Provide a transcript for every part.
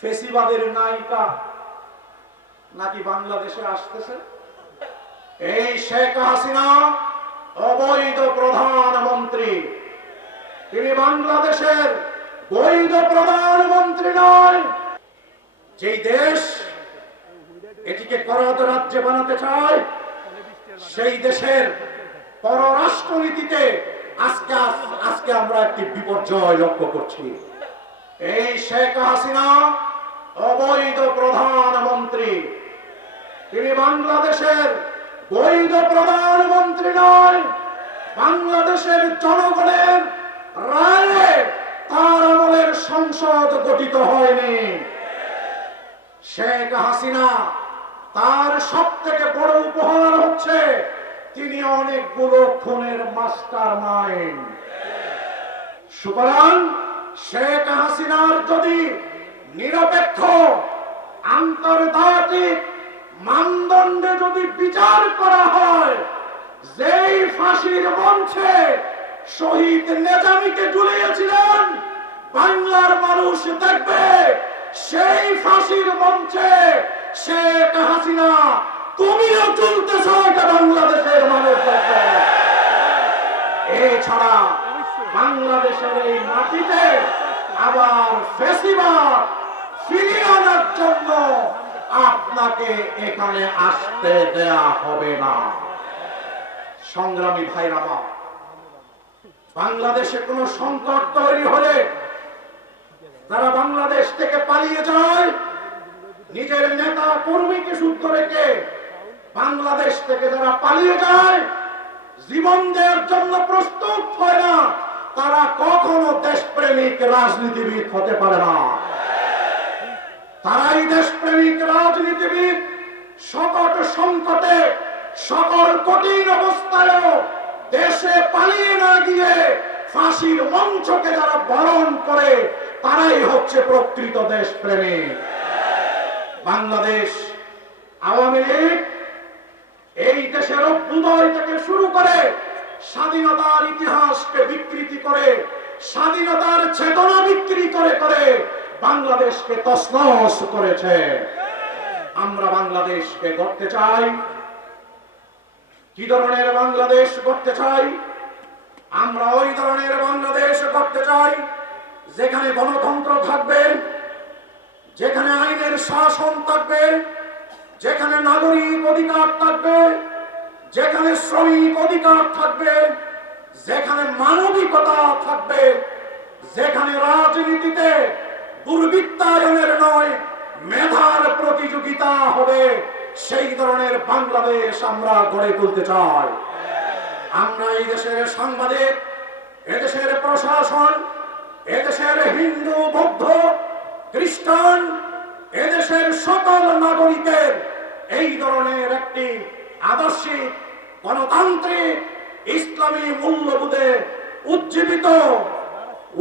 ফেসিবাদের নায়িকা নাকি বাংলাদেশে আসতেছে? এই শেখ হাসিনা অবৈধ প্রধানমন্ত্রী, তিনি বাংলাদেশের বৈধ প্রধানমন্ত্রী নয়। যেই দেশ এটিকে করদ রাজ্য বানাতে চায়, সেই দেশের পররাষ্ট্রনীতিতে আজকে আমরা একটি বিপর্যয় লক্ষ্য করছি। এই শেখ হাসিনা অবৈধ প্রধানমন্ত্রী, তিনি বাংলাদেশের বৈধ প্রধানমন্ত্রী নয়। বাংলাদেশের জনগণের রায়ে তার আমলের সংসদ গঠিত হয়নি। শেখ হাসিনা তার সব থেকে বড় উপহার হচ্ছে তিনি অনেকগুলো খুনের মাস্টার মাইন্ড। সুতরাং শেখ হাসিনার যদি নিরপেক্ষ আন্তর্জাতিক মানদণ্ডে যদি বিচার করা হয়, যেই ফাঁসির মঞ্চে শহীদ নেজামীকে ঝুলিয়েছিলেন, বাংলার মানুষ দেখবে সেই ফাঁসির মঞ্চে শেখ হাসিনা তুমিও চলতেছ, এটা বাংলাদেশের মানুষ দেখবে। এছাড়া বাংলাদেশের এই মাটিতে আবার ফেসিবাদ ফিরিয়ে আনার জন্য আপনাকে এখানে আসতে দেয়া হবে না। সংগ্রামী ভাইরা আমার, বাংলাদেশে কোন সংকট তৈরি হলে যারা বাংলাদেশ থেকে পালিয়ে যায়, নিজের নেতা কর্মীকে শুদ্ধ রেখে বাংলাদেশ থেকে যারা পালিয়ে যায়, জীবন দেওয়ার জন্য প্রস্তুত হয় না, তারা কখনো দেশপ্রেমিক রাজনীতিবিদ হতে পারে না। তারাই দেশপ্রেমিক রাজনীতিবিদ। সকট সংকটে, সকল কঠিন অবস্থায়ও দেশে পালিয়ে না গিয়ে ফাঁসির মঞ্চকে যারা বরণ করে, তারাই হচ্ছে প্রকৃত দেশপ্রেমিক। বাংলাদেশ আওয়ামী লীগ এই দেশের অভ্যুদয় থেকে শুরু করে স্বাধীনতার ইতিহাসকে বিকৃতি করে, স্বাধীনতার চেতনা বিক্রি করে করে বাংলাদেশকে তছনছ করেছে। আমরা বাংলাদেশকে গড়তে চাই। কি ধরনের বাংলাদেশ গড়তে চাই? আমরা ওই ধরনের বাংলাদেশ গড়তে চাই যেখানে গণতন্ত্র থাকবে, যেখানে আইনের শাসন থাকবে, যেখানে নাগরিক অধিকার থাকবে, যেখানে শ্রমিক অধিকার থাকবে, যেখানে মানবিকতা থাকবে, যেখানে রাজনীতিতে দুর্বৃত্তায়নের নয় মেধার প্রতিযোগিতা হবে, সেই ধরনের বাংলাদেশ আমরা গড়ে তুলতে চাই। আমরা এই দেশের সাংবাদিক, এদেশের প্রশাসন, এদেশের হিন্দু, বৌদ্ধ, খ্রিস্টান, এদেশের সকল নাগরিকের এই ধরনের একটি আদর্শিক গণতান্ত্রিক ইসলামী মূল্যবোধে উজ্জীবিত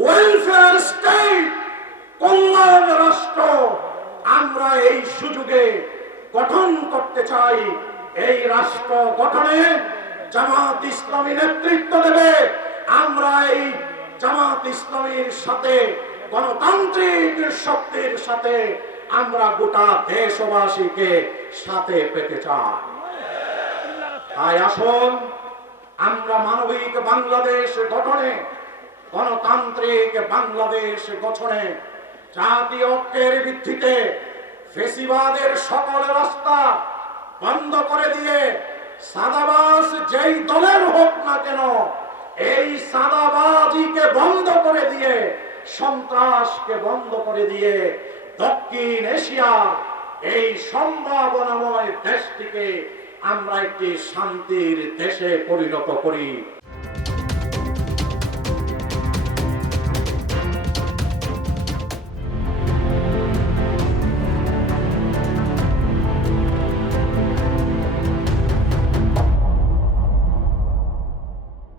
ওয়েলফেয়ার স্টেট, কল্যাণ রাষ্ট্র আমরা এই সুযোগে গঠন করতে চাই। এই রাষ্ট্র গঠনে জামাত ইসলামী নেতৃত্ব দেবে। আমরা এই জামাত ইসলামীর সাথে, গণতান্ত্রিক শক্তির সাথে আমরা গোটা দেশবাসীকে সাথে পেতে চাই। তাই আসুন আমরা মানবিক বাংলাদেশ গঠনে, গণতান্ত্রিক বাংলাদেশ গঠনে জাতীয় ঐক্যের ভিত্তিতে ফেসিবাদের সকল রাস্তা বন্ধ করে দিয়ে সাদাবাজ যেই দলের হোক না কেন, এই সাদাবাজিকে বন্ধ করে দিয়ে, সন্ত্রাসকে বন্ধ করে দিয়ে দক্ষিণ এশিয়া এই সম্ভাবনাময় দেশটিকে আমরা একটি শান্তির দেশে পরিণত করি।